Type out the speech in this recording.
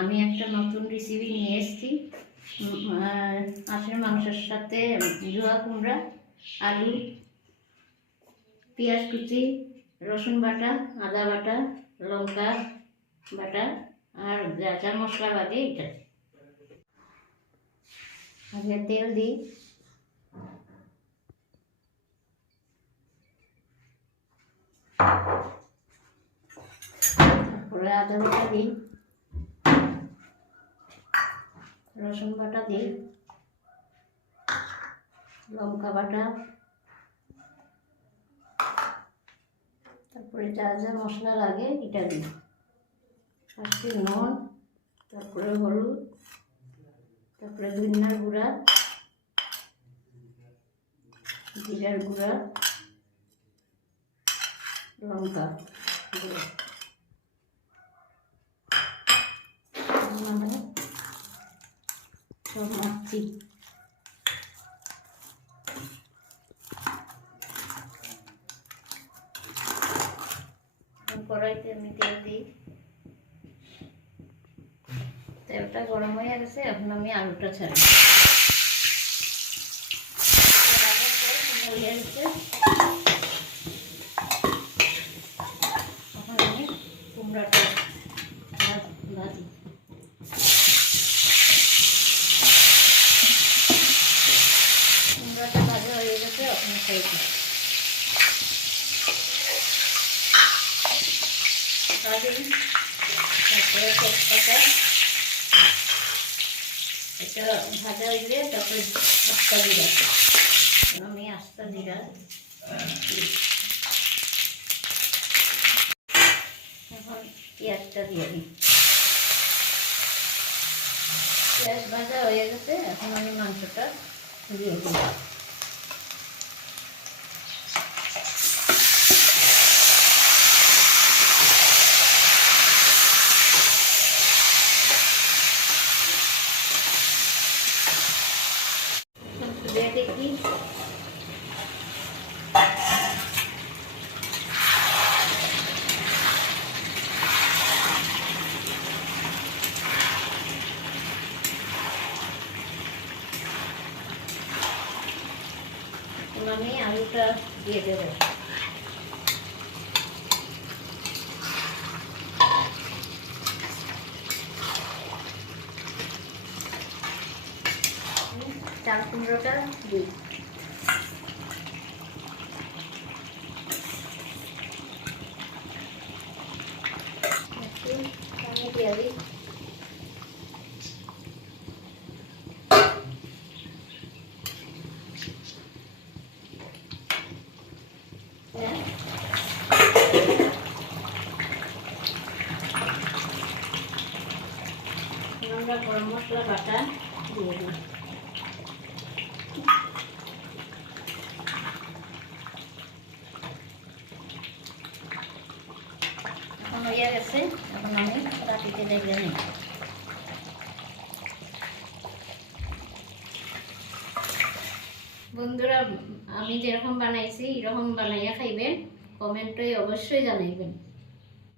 আমি একটা নতুন রেসিপি নিয়ে এসেছি। হাঁসের মাংসের সাথে জোয়া কুমড়া, আলু, পেঁয়াজ কুচি, রসুন বাটা, আদা বাটা, লঙ্কা বাটা আর যা যা মশলা লাগে এটা। আগে তেল দিই, তারপরে আদা বাটা দিই, রসুন বাটা দিই, লঙ্কা বাটা, তারপরে যা যা মশলা লাগে এটা দিই। ফার্স্টে নুন, তারপরে হলুদ, তারপরে ধনিয়ার গুঁড়া, জিরার গুঁড়া, লঙ্কা গুঁড়া, সব মাখছি। কড়াইতে আমি তেল দিই, তেলটা গরম হয়ে গেছে। এখন আমি আলুটা ছাড়ি। হয়ে গেছে, এখন আমি কুমড়াটা ভাজি। কুমড়াটা ভাজা হয়ে গেছে, এখন খাইছি। তারপরে তেজপাতা, এটা ভাজা হইলে তারপরে আস্তা জিরা, আমি আস্তা জিরা। এখন পেঁয়াজটা দিয়ে দিই। পেঁয়াজ ভাজা হয়ে গেছে, এখন আমি মাংসটা দিয়ে দিই। দেখি আমি আলুটা দিয়ে দেবো। চাল কুমড়োটা দিই, পানি দিয়ে দিই। আমরা গরম মশলা বাটা দিয়ে দিই। এখন হয়ে গেছে, এখন আমি রাতিতে দেখে নিই। বন্ধুরা, আমি যেরকম বানাইছি এরকম বানাইয়া খাইবেন, কমেন্টে অবশ্যই জানাইবেন।